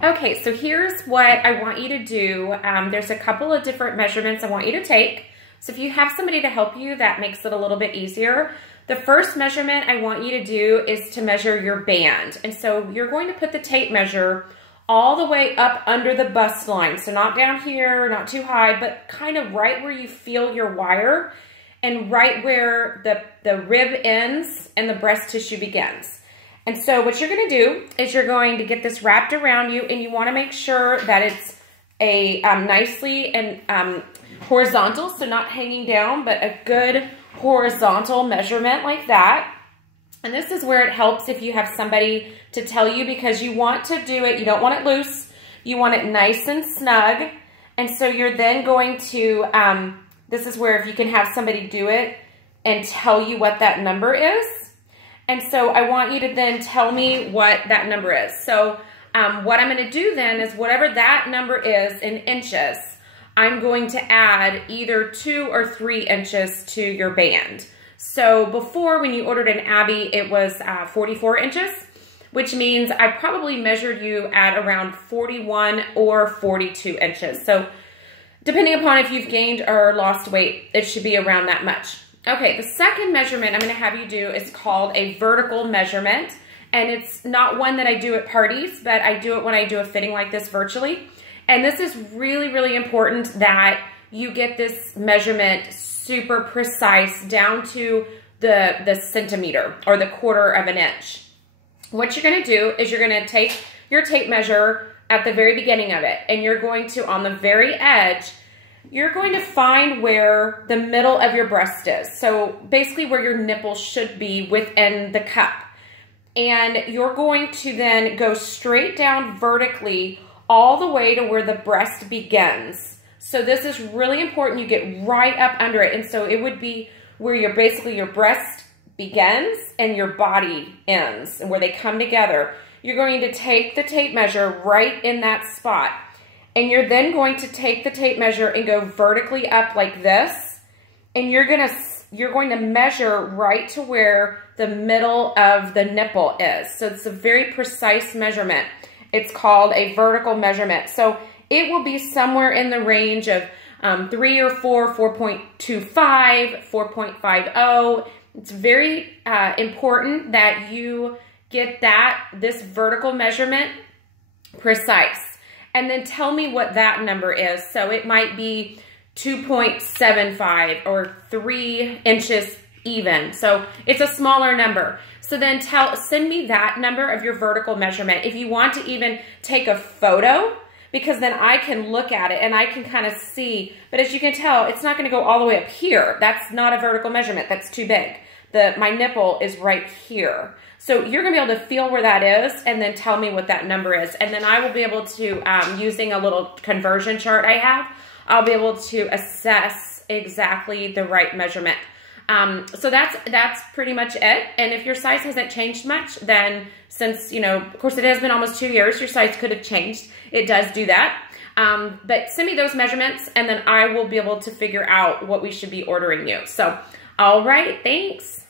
Okay, so here's what I want you to do. There's a couple of different measurements I want you to take. So if you have somebody to help you, that makes it a little bit easier. The first measurement I want you to do is to measure your band. And so you're going to put the tape measure all the way up under the bust line. So not down here, not too high, but kind of right where you feel your wire and right where the rib ends and the breast tissue begins. And so what you're going to do is you're going to get this wrapped around you, and you want to make sure that it's a nicely and horizontal, so not hanging down, but a good horizontal measurement like that. And this is where it helps if you have somebody to tell you, because you want to do it, you don't want it loose, you want it nice and snug. And so you're then going to, this is where if you can have somebody do it and tell you what that number is. And so I want you to then tell me what that number is. So what I'm going to do then is whatever that number is in inches, I'm going to add either 2 or 3 inches to your band. So before, when you ordered an Abby, it was 44 inches, which means I probably measured you at around 41 or 42 inches. So depending upon if you've gained or lost weight, it should be around that much. Okay, the second measurement I'm going to have you do is called a vertical measurement. And it's not one that I do at parties, but I do it when I do a fitting like this virtually. And this is really, really important that you get this measurement super precise down to the centimeter or the 1/4 of an inch. What you're going to do is you're going to take your tape measure at the very beginning of it, and you're going to, on the very edge, you're going to find where the middle of your breast is. So basically where your nipple should be within the cup. And you're going to then go straight down vertically all the way to where the breast begins. So this is really important. You get right up under it. And so it would be where your breast begins and your body ends, and where they come together. You're going to take the tape measure right in that spot. And you're then going to take the tape measure and go vertically up like this. And you're going to measure right to where the middle of the nipple is. So it's a very precise measurement. It's called a vertical measurement. So it will be somewhere in the range of 3 or 4, 4.25, 4.50. It's very important that you get this vertical measurement precise. And then tell me what that number is. So it might be 2.75 or 3 inches even. So it's a smaller number. So then send me that number of your vertical measurement. If you want to even take a photo, because then I can look at it and I can kind of see. But as you can tell, it's not going to go all the way up here. That's not a vertical measurement. That's too big. My nipple is right here. So you're going to be able to feel where that is and then tell me what that number is. And then I will be able to, using a little conversion chart I have, I'll be able to assess exactly the right measurement. So that's pretty much it. And if your size hasn't changed much, then since, of course it has been almost 2 years, your size could have changed. It does do that. But send me those measurements and then I will be able to figure out what we should be ordering you. So, all right, thanks.